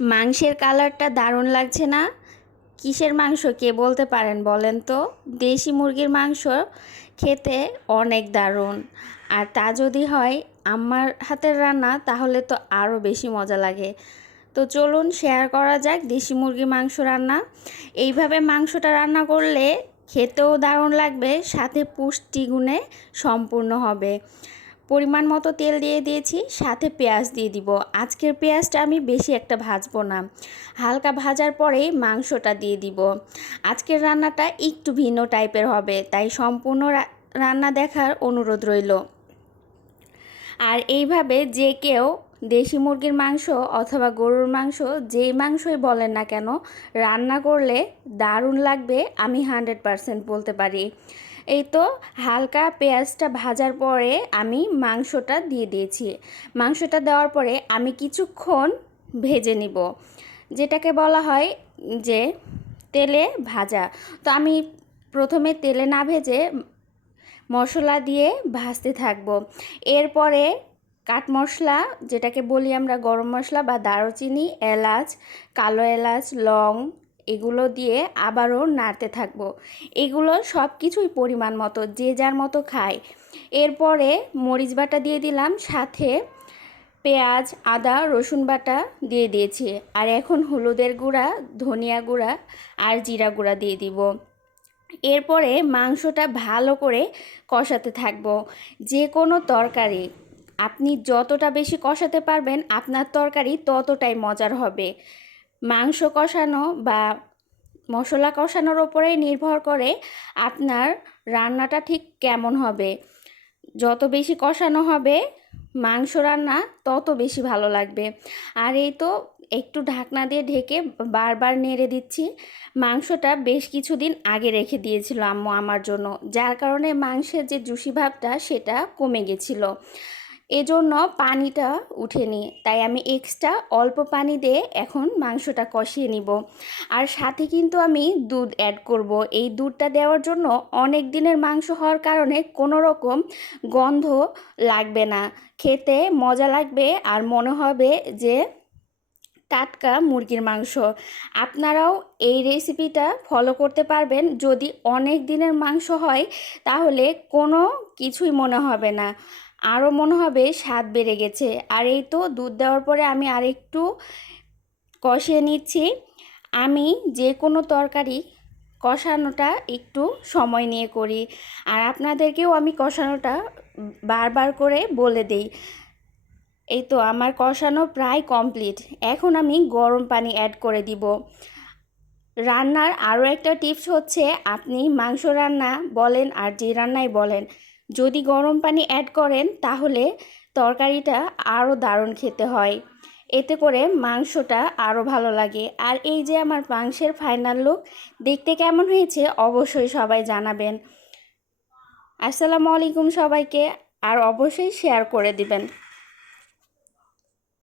মাংসের কালারটা দারুণ লাগছে না? কিসের মাংস কে বলতে পারেন বলেন তো? দেশি মুরগির মাংস খেতে অনেক দারুণ। আর তা যদি হয় আমার হাতের রান্না, তাহলে তো আরও বেশি মজা লাগে। তো চলুন শেয়ার করা যাক দেশি মুরগির মাংস রান্না। এইভাবে মাংসটা রান্না করলে খেতেও দারুণ লাগবে, সাথে পুষ্টিগুণে সম্পূর্ণ হবে। পরিমাণ মতো তেল দিয়ে দিয়েছি, সাথে পেঁয়াজ দিয়ে দিব। আজকের পেঁয়াজটা আমি বেশি একটা ভাজবো না, হালকা ভাজার পরেই মাংসটা দিয়ে দিব। আজকের রান্নাটা একটু ভিন্ন টাইপের হবে, তাই সম্পূর্ণ রান্না দেখার অনুরোধ রইল। আর এইভাবে যে কেউ দেশি মুরগির মাংস অথবা গরুর মাংস, যেই মাংসই বলেন না কেন, রান্না করলে দারুণ লাগবে, আমি 100% বলতে পারি। এই তো হালকা পেঁয়াজটা ভাজার পরে আমি মাংসটা দিয়ে দিয়েছি। মাংসটা দেওয়ার পরে আমি কিছুক্ষণ ভেজে নিব, যেটাকে বলা হয় যে তেলে ভাজা। তো আমি প্রথমে তেলে না ভেজে মশলা দিয়ে ভাজতে থাকবো। এরপরে কাট মশলা, যেটাকে বলি আমরা গরম মশলা বা দারুচিনি, এলাচ, কালো এলাচ, লং, এগুলো দিয়ে আবারও নাড়তে থাকবো। এগুলো সব কিছুই পরিমাণ মতো, যে যার মতো খায়। এরপরে মরিচ বাটা দিয়ে দিলাম, সাথে পেঁয়াজ, আদা, রসুন বাটা দিয়ে দিয়েছি। আর এখন হলুদের গুঁড়া, ধনিয়া গুঁড়া আর জিরা গুঁড়া দিয়ে দিব। এরপরে মাংসটা ভালো করে কষাতে থাকবো। যে কোনো তরকারি আপনি যতটা বেশি কষাতে পারবেন, আপনার তরকারি ততটাই মজার হবে। মাংস কষানো বা মশলা কষানোর ওপরেই নির্ভর করে আপনার রান্নাটা ঠিক কেমন হবে। যত বেশি কষানো হবে মাংস রান্না, তত বেশি ভালো লাগবে। আর এই তো একটু ঢাকনা দিয়ে ঢেকে বারবার নেড়ে দিচ্ছি। মাংসটা বেশ কিছুদিন আগে রেখে দিয়েছিল আম্মু আমার জন্য, যার কারণে মাংসের যে জুসি ভাবটা সেটা কমে গেছিল, এজন্য পানিটা উঠেনি। তাই আমি এক্সট্রা অল্প পানি দিয়ে এখন মাংসটা কষিয়ে নিব। আর সাথে কিন্তু আমি দুধ অ্যাড করব। এই দুধটা দেওয়ার জন্য অনেক দিনের মাংস হওয়ার কারণে কোনো রকম গন্ধ লাগবে না, খেতে মজা লাগবে আর মনে হবে যে টাটকা মুরগির মাংস। আপনারাও এই রেসিপিটা ফলো করতে পারবেন। যদি অনেক দিনের মাংস হয় তাহলে কোনো কিছুই মনে হবে না, আরও মনে হবে স্বাদ বেড়ে গেছে। আর এই তো দুধ দেওয়ার পরে আমি আরেকটু কষিয়ে নিচ্ছি। আমি যে কোনো তরকারি কষানোটা একটু সময় নিয়ে করি, আর আপনাদেরকেও আমি কষানোটা বারবার করে বলে দেই। এই তো আমার কষানো প্রায় কমপ্লিট। এখন আমি গরম পানি অ্যাড করে দিব। রান্নার আরও একটা টিপস হচ্ছে, আপনি মাংস রান্না বলেন আর যে রান্নাই বলেন, যদি গরম পানি অ্যাড করেন তাহলে তরকারিটা আরও দারুণ খেতে হয়। এতে করে মাংসটা আরও ভালো লাগে। আর এই যে আমার মাংসের ফাইনাল লুক, দেখতে কেমন হয়েছে অবশ্যই সবাই জানাবেন। আসসালামু আলাইকুম সবাইকে, আর অবশ্যই শেয়ার করে দিবেন।